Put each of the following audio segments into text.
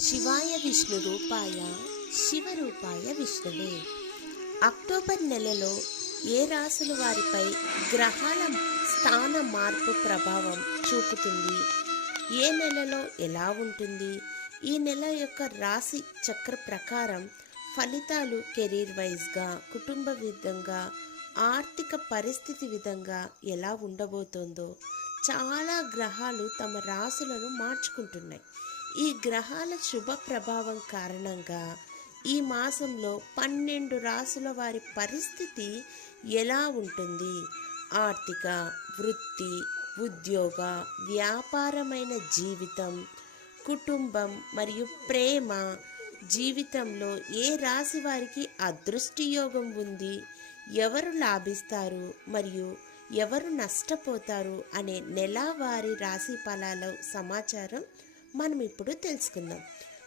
శివాయ విష్ణు రూపాయ శివరూపాయ విష్ణువే. అక్టోబర్ నెలలో ఏ రాసుల వారిపై గ్రహాల స్థాన మార్పు ప్రభావం చూపుతుంది? ఏ నెలలో ఎలా ఉంటుంది? ఈ నెల యొక్క రాశి చక్ర ప్రకారం ఫలితాలు కెరీర్ వైజ్గా కుటుంబ విధంగా ఆర్థిక పరిస్థితి విధంగా ఎలా ఉండబోతోందో చాలా గ్రహాలు తమ రాసులను మార్చుకుంటున్నాయి. ఈ గ్రహాల శుభ ప్రభావం కారణంగా ఈ మాసంలో పన్నెండు రాసుల వారి పరిస్థితి ఎలా ఉంటుంది? ఆర్థిక వృత్తి ఉద్యోగ వ్యాపారమైన జీవితం కుటుంబం మరియు ప్రేమ జీవితంలో ఏ రాశి వారికి అదృష్టి యోగం ఉంది? ఎవరు లాభిస్తారు? మరియు ఎవరు నష్టపోతారు? అనే నెలవారీ రాశి ఫలాల సమాచారం మనం ఇప్పుడు తెలుసుకుందాం.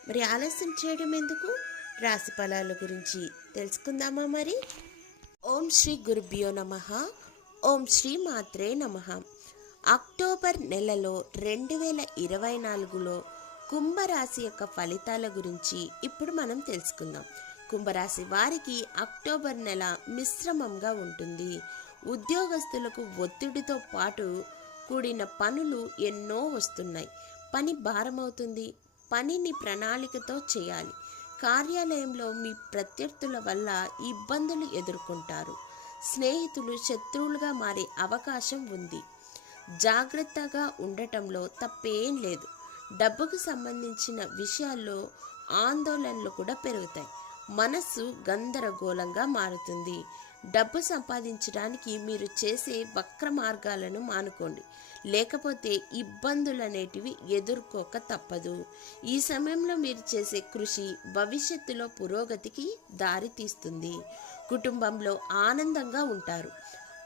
మరి ఆలస్యం చేయడం ఎందుకు? రాశి ఫలాల గురించి తెలుసుకుందామా మరి? ఓం శ్రీ గురుభ్యో నమ. ఓం శ్రీ మాత్రే నమ. అక్టోబర్ నెలలో రెండు వేల ఇరవై నాలుగులో కుంభరాశి యొక్క ఫలితాల గురించి ఇప్పుడు మనం తెలుసుకుందాం. కుంభరాశి వారికి అక్టోబర్ నెల మిశ్రమంగా ఉంటుంది. ఉద్యోగస్తులకు ఒత్తిడితో పాటు కూడిన పనులు ఎన్నో వస్తున్నాయి. పని భారమవుతుంది. పనిని ప్రణాళికతో చేయాలి. కార్యాలయంలో మీ ప్రత్యర్థుల వల్ల ఇబ్బందులు ఎదుర్కొంటారు. స్నేహితులు శత్రువులుగా మారే అవకాశం ఉంది. జాగ్రత్తగా ఉండటంలో తప్పేం లేదు. డబ్బుకు సంబంధించిన విషయాల్లో ఆందోళనలు కూడా పెరుగుతాయి. మనస్సు గందరగోళంగా మారుతుంది. డబ్బు సంపాదించడానికి మీరు చేసే వక్ర మార్గాలను మానుకోండి. లేకపోతే ఇబ్బందులు అనేటివి ఎదుర్కోక తప్పదు. ఈ సమయంలో మీరు చేసే కృషి భవిష్యత్తులో పురోగతికి దారితీస్తుంది. కుటుంబంలో ఆనందంగా ఉంటారు.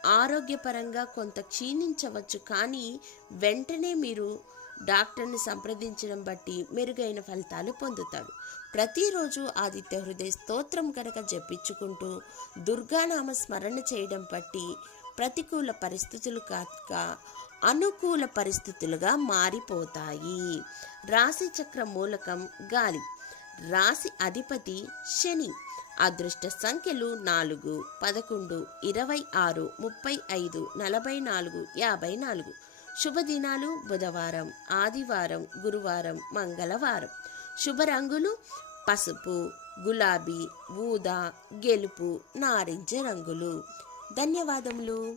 ఆరోగ్యపరంగా కొంత క్షీణించవచ్చు కానీ వెంటనే మీరు డాక్టర్ని సంప్రదించడం బట్టి మెరుగైన ఫలితాలు పొందుతాడు. ప్రతిరోజు ఆదిత్య హృదయ స్తోత్రం కనుక జపించుకుంటూ దుర్గానామ స్మరణ చేయడం బట్టి ప్రతికూల పరిస్థితులు కాక అనుకూల పరిస్థితులుగా మారిపోతాయి. రాశి చక్ర మూలకం గాలి. రాశి అధిపతి శని. అదృష్ట సంఖ్యలు నాలుగు పదకొండు ఇరవై ఆరు ముప్పై ఐదు నలభై నాలుగు యాభై నాలుగు. శుభదినాలు బుధవారం ఆదివారం గురువారం మంగళవారం. శుభ రంగులు పసుపు గులాబీ ఊదా గెలుపు నారింజ రంగులు. ధన్యవాదములు.